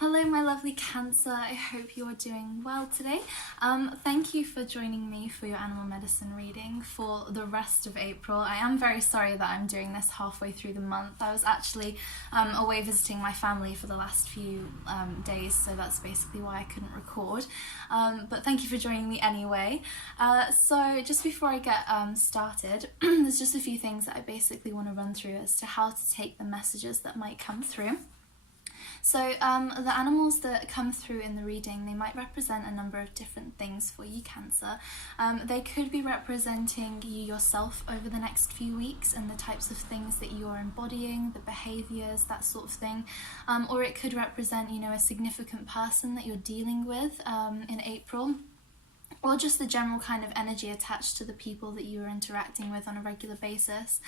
Hello my lovely Cancer, I hope you are doing well today. Thank you for joining me for your animal medicine reading for the rest of April. I am very sorry that I'm doing this halfway through the month. I was actually away visiting my family for the last few days, so that's basically why I couldn't record. But thank you for joining me anyway. So just before I get started, there's just a few things that I basically want to run through as to how to take the messages that might come through. So the animals that come through in the reading, they might represent a number of different things for you, Cancer. They could be representing you yourself over the next few weeks and the types of things that you're embodying, the behaviours, that sort of thing. Or it could represent, a significant person that you're dealing with in April. Or just the general kind of energy attached to the people that you are interacting with on a regular basis.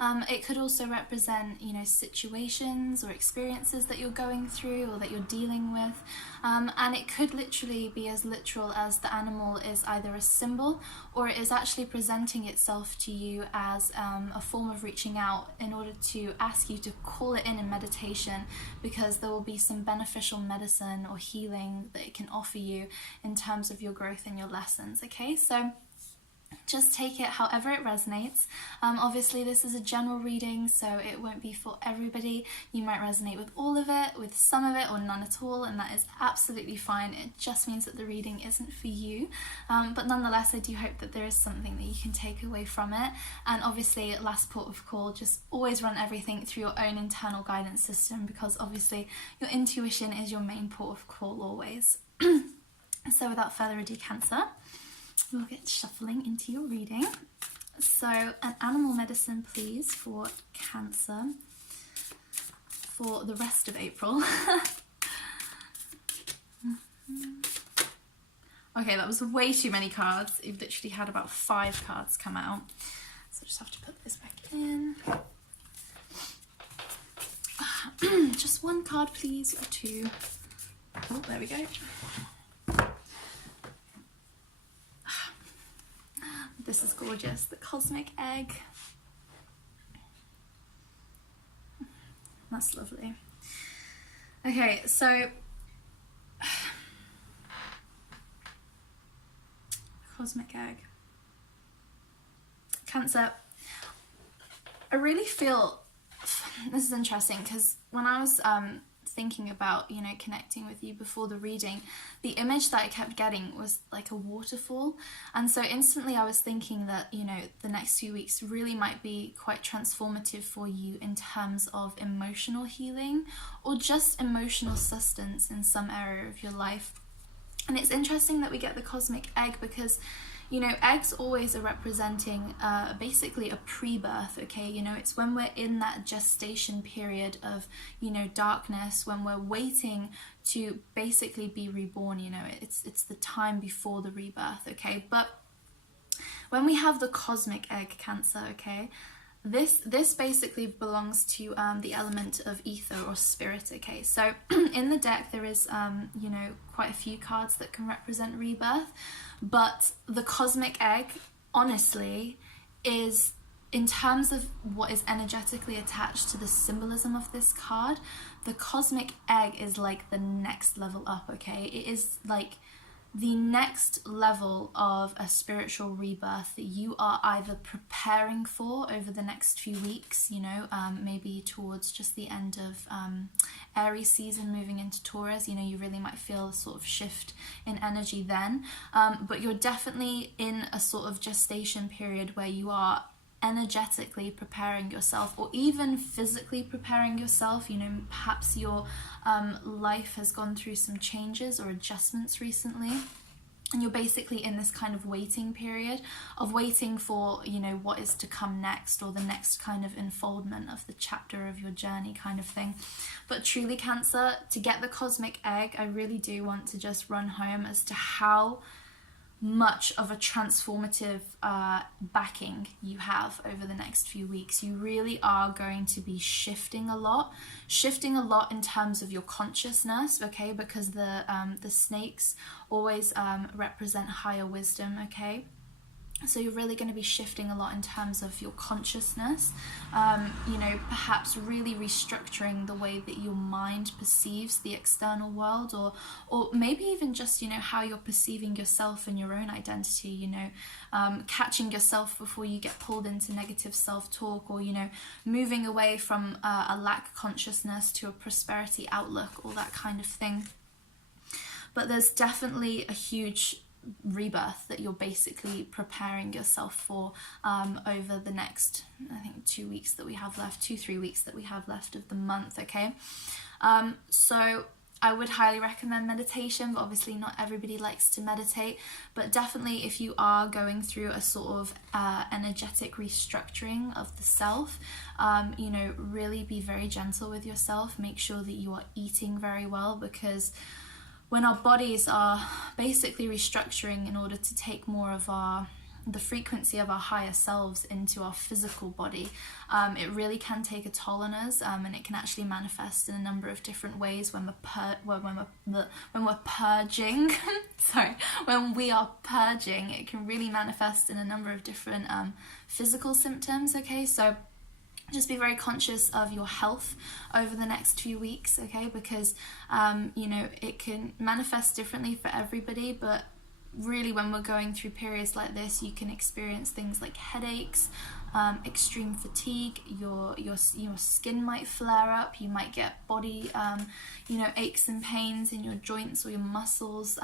It could also represent, situations or experiences that you're going through or that you're dealing with. And it could literally be as literal as the animal is either a symbol or it is actually presenting itself to you as a form of reaching out in order to ask you to call it in meditation, because there will be some beneficial medicine or healing that it can offer you in terms of your growth and your lessons. Okay, so just take it however it resonates. Obviously this is a general reading, so it won't be for everybody. You might resonate with all of it, with some of it, or none at all, and that is absolutely fine. It just means that the reading isn't for you. But nonetheless, I do hope that there is something that you can take away from it. And obviously, last port of call, just always run everything through your own internal guidance system, because obviously your intuition is your main port of call always. So without further ado, Cancer, we'll get shuffling into your reading. So an animal medicine, please, for Cancer for the rest of April. Okay, that was way too many cards. You've literally had about 5 cards come out. So I just have to put this back in. Just 1 card, please, or 2. Oh, there we go. This is gorgeous, the cosmic egg. That's lovely. Okay, so cosmic egg. Cancer, I really feel this is interesting, because when I was thinking about connecting with you before the reading, the image that I kept getting was like a waterfall, and so instantly I was thinking that the next few weeks really might be quite transformative for you in terms of emotional healing or just emotional sustenance in some area of your life. And it's interesting that we get the cosmic egg, because eggs always are representing basically a pre-birth, okay? It's when we're in that gestation period of, darkness, when we're waiting to basically be reborn, it's the time before the rebirth, okay? But when we have the cosmic egg, Cancer, okay, this basically belongs to the element of ether or spirit, okay? So in the deck there is quite a few cards that can represent rebirth, but the cosmic egg, honestly, is, in terms of what is energetically attached to the symbolism of this card, the cosmic egg is like the next level up, okay? It is like the next level of a spiritual rebirth that you are either preparing for over the next few weeks, maybe towards just the end of Aries season, moving into Taurus, you really might feel a sort of shift in energy then, but you're definitely in a sort of gestation period where you are energetically preparing yourself, or even physically preparing yourself. Perhaps your life has gone through some changes or adjustments recently, and you're basically in this kind of waiting period of waiting for what is to come next, or the next kind of unfoldment of the chapter of your journey kind of thing. But truly, Cancer, to get the cosmic egg, I really do want to just run home as to how much of a transformative backing you have over the next few weeks. You really are going to be shifting a lot in terms of your consciousness, okay, because the snakes always represent higher wisdom, okay? So you're really going to be shifting a lot in terms of your consciousness, you know, perhaps really restructuring the way that your mind perceives the external world, or maybe even just, you know, how you're perceiving yourself and your own identity, you know, catching yourself before you get pulled into negative self-talk, or, you know, moving away from a lack consciousness to a prosperity outlook, all that kind of thing. But there's definitely a huge rebirth that you're basically preparing yourself for over the next, I think, 2 weeks that we have left, 2-3 weeks that we have left of the month, okay? So I would highly recommend meditation, but obviously not everybody likes to meditate. But definitely, if you are going through a sort of energetic restructuring of the self, you know, really be very gentle with yourself. Make sure that you are eating very well, because when our bodies are basically restructuring in order to take more of the frequency of our higher selves into our physical body, it really can take a toll on us, and it can actually manifest in a number of different ways when we're purging. Sorry, when we are purging, it can really manifest in a number of different physical symptoms, okay? So just be very conscious of your health over the next few weeks, okay? Because, you know, it can manifest differently for everybody, but really when we're going through periods like this, you can experience things like headaches, extreme fatigue, your skin might flare up, you might get body, you know, aches and pains in your joints or your muscles.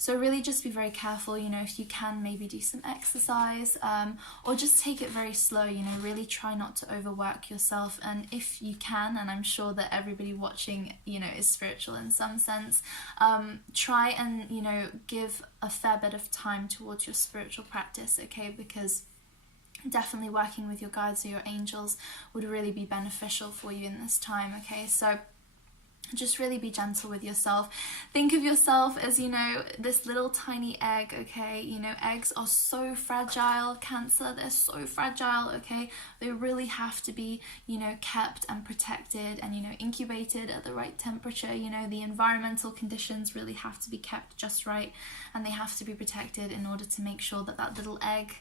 So really just be very careful, you know, if you can, maybe do some exercise, or just take it very slow, you know, really try not to overwork yourself. And if you can, and I'm sure that everybody watching, you know, is spiritual in some sense, try and, you know, give a fair bit of time towards your spiritual practice, okay? Because definitely working with your guides or your angels would really be beneficial for you in this time, okay? So just really be gentle with yourself. Think of yourself as, you know, this little tiny egg, okay? You know, eggs are so fragile, Cancer, they're so fragile, okay? They really have to be, you know, kept and protected and, you know, incubated at the right temperature. You know, the environmental conditions really have to be kept just right, and they have to be protected in order to make sure that that little egg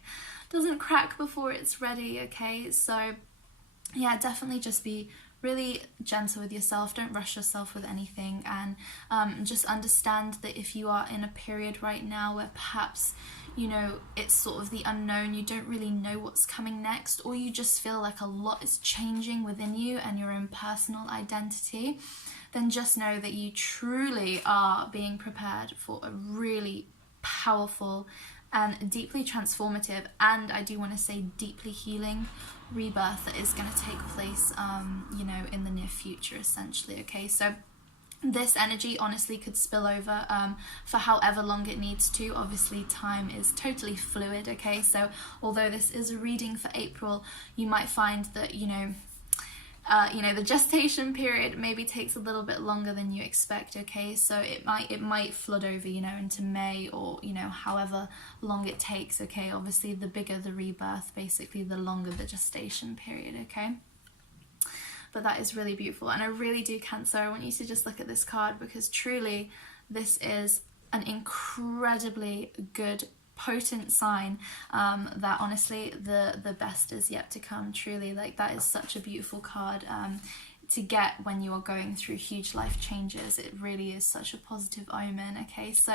doesn't crack before it's ready, okay? So yeah, definitely just be really gentle with yourself. Don't rush yourself with anything, and just understand that if you are in a period right now where perhaps, you know, it's sort of the unknown, you don't really know what's coming next, or you just feel like a lot is changing within you and your own personal identity, then just know that you truly are being prepared for a really powerful and deeply transformative, and I do want to say deeply healing rebirth that is going to take place, you know, in the near future, essentially, okay? So this energy honestly could spill over for however long it needs to. Obviously, time is totally fluid, okay? So although this is a reading for April, you might find that, you know, the gestation period maybe takes a little bit longer than you expect, okay? So it might flood over, you know, into May, or, you know, however long it takes, okay? Obviously, the bigger the rebirth, basically, the longer the gestation period, okay? But that is really beautiful, and I really do, Cancer, I want you to just look at this card, because truly this is an incredibly good, potent sign that honestly the best is yet to come. Truly, like, that is such a beautiful card to get when you are going through huge life changes. It really is such a positive omen, okay? So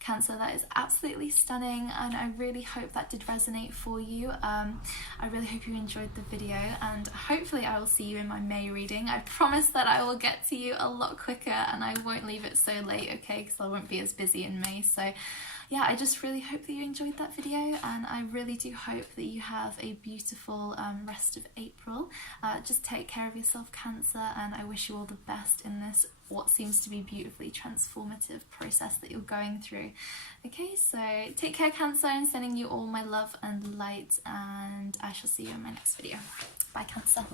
Cancer, that is absolutely stunning, and I really hope that did resonate for you. I really hope you enjoyed the video, and hopefully I will see you in my May reading. I promise that I will get to you a lot quicker, and I won't leave it so late, okay, because I won't be as busy in May. So yeah, I just really hope that you enjoyed that video, and I really do hope that you have a beautiful rest of April. Just take care of yourself, Cancer, and I wish you all the best in this, what seems to be beautifully transformative process that you're going through. Okay, so take care, Cancer, and sending you all my love and light, and I shall see you in my next video. Bye, Cancer.